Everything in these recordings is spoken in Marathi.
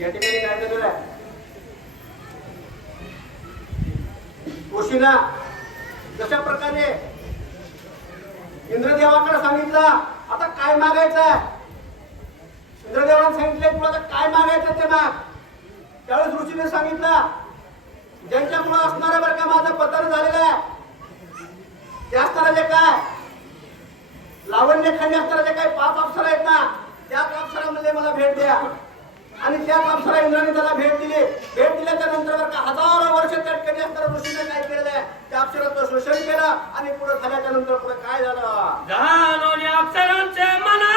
या ठिकाणी काय झालेलं आहे ऋषीला जशा प्रकारे इंद्रदेवाकडे सांगितलं? आता काय मागायचं आहे? इंद्रदेवाने सांगितले तुला आता काय मागायचं ते माग. त्यावेळेस ऋषीने सांगितलं ज्यांच्यामुळे असणारा बरं का माझं पतन झालेलं आहे त्या असणारं काय? लावण्य खाली स्तराचे जे काही पाच अप्सर आहेत ना त्याच अप्सरामध्ये मला भेट द्या. आणि त्याच अप्सरा इंद्राने त्याला भेट दिली. भेट दिल्याच्या नंतर का हजारो वर्ष त्या ठिकाणी असणाऱ्या ऋषीने काय केलेलं आहे? त्या अप्सराचं शोषण केलं आणि पुढे झाल्याच्यानंतर पुढे काय झालं? अक्षरांचे मना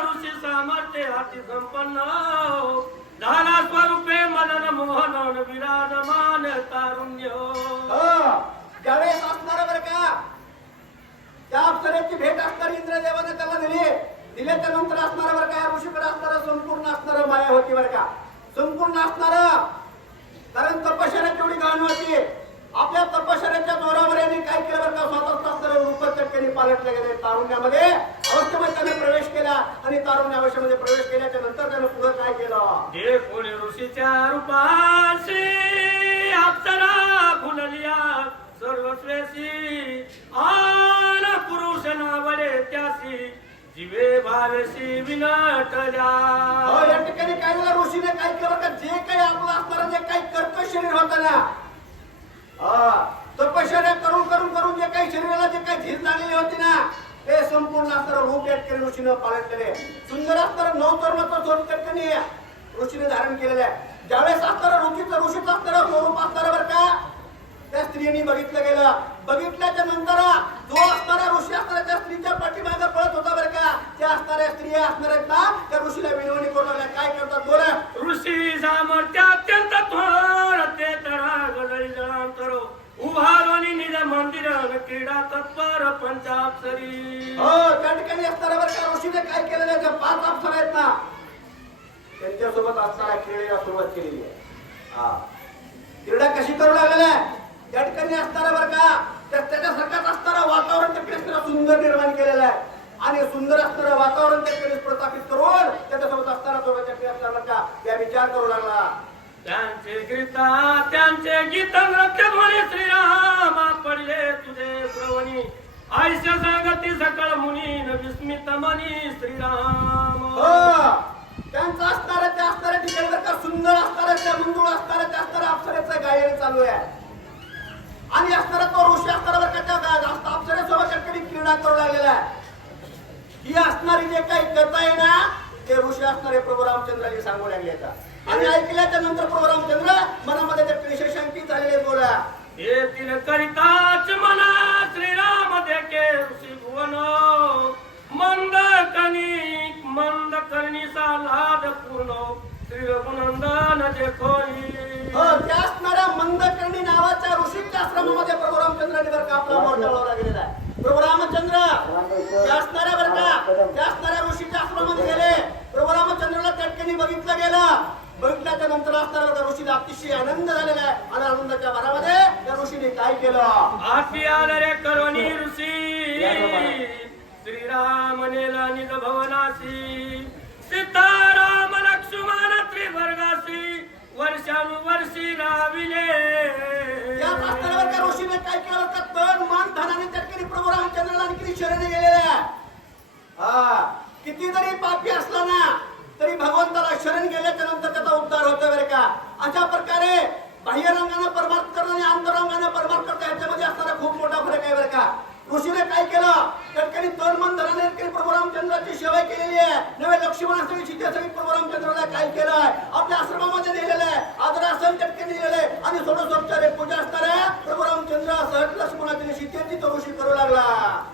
ऋषी सामर्थ्य हाती संपन्न. झाला स्वरूपे मदन मोहन विराजमान तारुण्य. हो, ज्यावेळेस असणार बरं का त्या अप्सरेची भेट असणारी इंद्रदेवाने त्याला दिली. दिल्याच्या नंतर असणार बरं का या ऋषीकडे असणार संपूर्ण असणार माया होती बरं का. संपूर्ण असणार. कारण तपश्चर्या तेवढी घाण होती. आपल्या तपश्चर्याच्या जोरावर यांनी काय केलं बरं का स्वतःच असणारं रूप चटकनी पालटले गेले तारुण्यामध्ये. अवस्थेमध्ये त्याने प्रवेश केला आणि तारुण्य अवस्थेमध्ये प्रवेश केल्याच्यानंतर त्याने पुढे काय केलं? हे कोणी ऋषीच्या रूपाशी अप्सरा जीवे विनाटल्या विनटल्या या ठिकाणी काय झालं? ऋषीने काय केलं का जे काही आपलं असणारं जे काही कर्कश शरीर होतं ना हा, तपश्चर्या करून करून करून जे काही शरीराला जे काही झीज लागलेली होती ना ते संपूर्ण असणारं रूप या ठिकाणी ऋषीनं पालन केले. सुंदर असणारं नवतरुणाचं स्वरूप त्या ठिकाणी ऋषीने धारण केलेलं आहे. ज्यावेळेस असणारं ऋषीचं ऋषीचं असणारं स्वरूप असणारं बरं का त्या स्त्रियांनी बघितलं गेलं. बघितल्याच्या नंतर जो असणारा ऋषी असणारा त्या स्त्रीच्या पाठीमागे पळत होता बरं का त्या असणाऱ्या स्त्रिया असणार आहेत ना त्या ऋषीला विनवणी करू लागल्या काय करतात बोला ऋषी सामर्थ्य अत्यंत थोर ते तरा गदळी जळांतर उभारोनी निज मंदिर क्रीडा तत्पर पंचाक्षरी. हो त्या ठिकाणी असताना बरं का ऋषीने काय केलेलं आहे त्या पाच अक्षर आहेत ना. त्यांच्यासोबत असणाऱ्या खेळीला सुरुवात केलेली आहे. हा. क्रीडा कशी करू लागल्या? त्या ठिकाणी असताना बरं का त्याच्यासारखाच असणारं वातावरण त्या सुंदर निर्माण केलेलं आहे. आणि सुंदर असणारं वातावरण त्या प्रतापित प्रस्थापित करून त्याच्यासोबत असणारा सोबत त्या ठिकाणी असणारा बरं का या विचार करू लागला त्यांचे गीता त्यांचे गीत नृत्य ध्वनी श्रीराम पडले तुझे श्रवणी. आयुष्य सांगती सकळ मुनी न विस्मित मनी श्रीराम. हो! त्यांचं असणार ते असणार ठिकाणी बरं का सुंदर असणार त्या मंजुळ असणार ते असणार अप्सरेचं गायन चालू आहे. आणि असणार तो ऋषी असणार बरं का त्या अप्सरेसोबत त्या क्रीडा करू लागलेला आहे. ही असणारी जे काही कथा आहे ना ते ऋषी असणारे प्रभू रामचंद्राने सांगू लागले आता. आणि ऐकल्याच्या नंतर प्रभू रामचंद्र मनामध्ये ते विशेषांकित झालेले बोला. येतील करिताच मना श्रीराम देखे ऋषी भुवन. मंद कणी मंद करणीचा लाद पूर्ण. श्री रघुनंदन देखोई हो त्या असणाऱ्या मंदकर्णी नावाच्या ऋषीच्या आश्रमामध्ये प्रभू रामचंद्राने बरं का आपला मोठा लावला गेलेला आहे. प्रभू रामचंद्र त्या असणाऱ्या बरं का त्या असणाऱ्या ऋषीच्या आश्रमामध्ये गेले. प्रभू रामचंद्राला त्या ठिकाणी बघितलं गेलं. बघितल्याच्या नंतर असणाऱ्या बरं का ऋषीला अतिशय आनंद झालेला आहे. आणि आनंदाच्या भरामध्ये त्या ऋषीने काय केलं? आती आले रे करोनी ऋषी श्रीराम नेला निज भवनासी सीताराम लक्ष्मण त्रिवर्गासी वर्षानुवर्षी राविले. या असणाऱ्या का ऋषीने काय केलं? का तन मन धनाने त्या ठिकाणी प्रभू रामचंद्राला आणखी शरणे गेलेले आहे. हा किती जरी पापी असला ना तरी भगवंताला शरण गेल्याच्यानंतर बाह्यरंगाने परमार्थ करणं आणि अंतरंगाने परमार्थ करणं याच्यामध्ये असणारा खूप मोठा फरक आहे बरं का. ऋषीने काय केलं? त्याठिकाणी तन मन धनाने प्रभू रामचंद्राची सेवा केलेली आहे. नव्या लक्ष्मण असणे सीतेसाठी प्रभू रामचंद्राला काय केलं? आपल्या आश्रमामध्ये लिहिलेलं आहे. आदरासन त्याठिकाणी लिहिलेलं आहे. आणि सोडोसोपचार पूजा असणार प्रभू रामचंद्र सहज लक्ष्मणाची सीतेची तो ऋषी करू लागला.